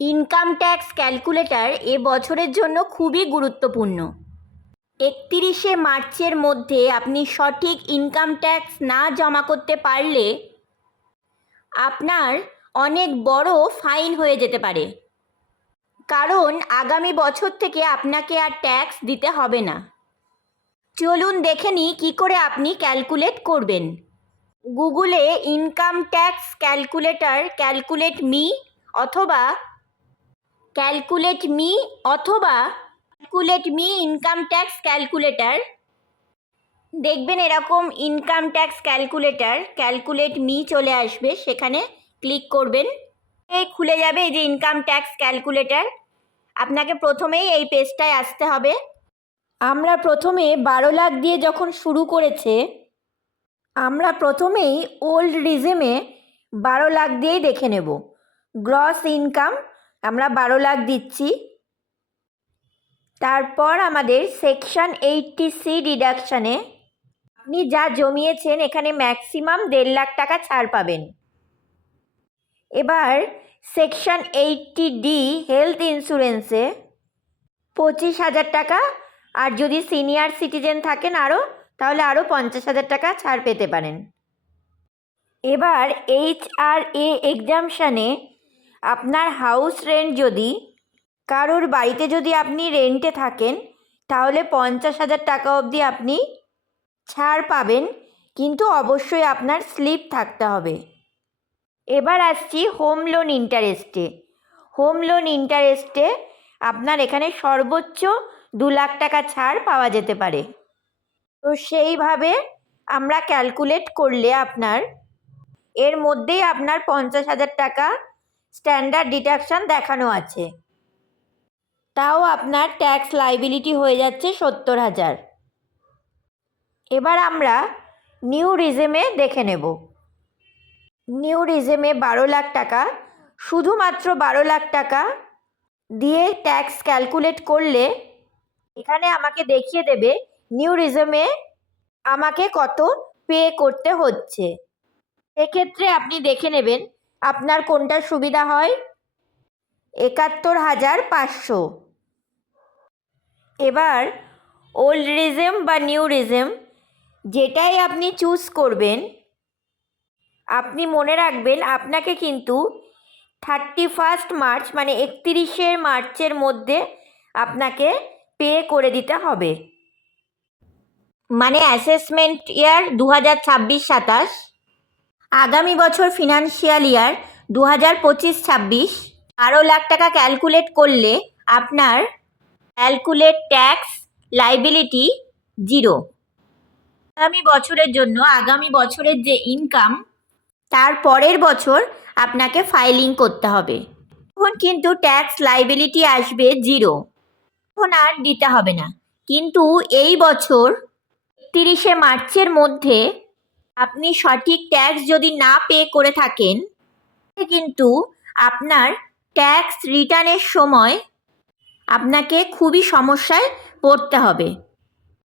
Income tax calculator এ বছরের জন্য খুবই গুরুত্বপূর্ণ। 31শে মার্চের মধ্যে আপনি সঠিক ইনকাম ট্যাক্স না জমা করতে পারলে আপনার অনেক বড় ফাইন হয়ে যেতে পারে, কারণ আগামী বছর থেকে আপনাকে আর ট্যাক্স দিতে হবে না। চলুন দেখে নিই কী করে আপনি ক্যালকুলেট করবেন। গুগলে income tax calculator calculate me অথবা calculate me income tax calculator দেখবেন, এরকম income tax calculator calculate me চলে আসবে, সেখানে ক্লিক করবেন। এই খুলে যাবে এই যে ইনকাম ট্যাক্স ক্যালকুলেটর। আপনাকে প্রথমেই এই পেজটায় আসতে হবে। আমরা প্রথমে 12 লাখ দিয়ে যখন শুরু করেছে, আমরা প্রথমেই ওল্ড রিজেমে 12 লাখ দিয়েই দেখে নেব। গ্রস ইনকাম আমরা 12 লাখ দিচ্ছি। তারপর আমাদের সেকশন 80C ডিডাকশানে আপনি যা জমিয়েছেন এখানে ম্যাক্সিমাম 1.5 লাখ টাকা ছাড় পাবেন। এবার সেকশন 80D হেলথ ইন্স্যুরেন্সে 25,000 টাকা, আর যদি সিনিয়র সিটিজেন থাকেন তাহলে আরও 50,000 টাকা ছাড় পেতে পারেন। এবার HRA এক্সামশানে আপনার হাউস রেন্ট, যদি কারোর বাড়িতে যদি আপনি রেন্টে থাকেন তাহলে 50,000 টাকা অবধি আপনি ছাড় পাবেন, কিন্তু অবশ্যই আপনার স্লিপ থাকতে হবে। এবার আসছি হোম লোন ইন্টারেস্টে। হোম লোন ইন্টারেস্টে আপনার এখানে সর্বোচ্চ 2 লাখ টাকা ছাড় পাওয়া যেতে পারে। তো সেইভাবে আমরা ক্যালকুলেট করলে আপনার এর মধ্যেই আপনার 50,000 টাকা স্ট্যান্ডার্ড ডিডাকশান দেখানো আছে, তাও আপনার ট্যাক্স লাইবিলিটি হয়ে যাচ্ছে 70,000। এবার আমরা নিউ রিজেমে দেখে নেব। নিউ রিজেমে 12 লাখ টাকা, শুধুমাত্র 12 লাখ টাকা দিয়ে ট্যাক্স ক্যালকুলেট করলে এখানে আমাকে দেখিয়ে দেবে নিউ রিজেমে আমাকে কত পে করতে হচ্ছে। এক্ষেত্রে আপনি দেখে নেবেন আপনার কোনটা সুবিধা হয়। 71,500। এবার ওল্ড রিজেম বা নিউ রিজেম যেটাই আপনি চুজ করবেন, আপনি মনে রাখবেন আপনাকে কিন্তু 31 মার্চ মানে 31শে মার্চের মধ্যে আপনাকে পে করে দিতে হবে। মানে অ্যাসেসমেন্ট ইয়ার 2026-27, আগামী বছর ফিনান্সিয়াল ইয়ার 2025-26 12 লাখ টাকা ক্যালকুলেট করলে আপনার ক্যালকুলেট ট্যাক্স লাইবিলিটি 0। আগামী বছরের জন্য আগামী বছরের যে ইনকাম তার পরের বছর আপনাকে ফাইলিং করতে হবে, তখন কিন্তু ট্যাক্স লাইবিলিটি আসবে 0, তখন আর দিতে হবে না। কিন্তু এই বছর 31শে মার্চের মধ্যে আপনি সঠিক ট্যাক্স যদি না পে করে থাকেন, কিন্তু আপনার ট্যাক্স রিটার্নের সময় আপনাকে খুবই সমস্যায় পড়তে হবে।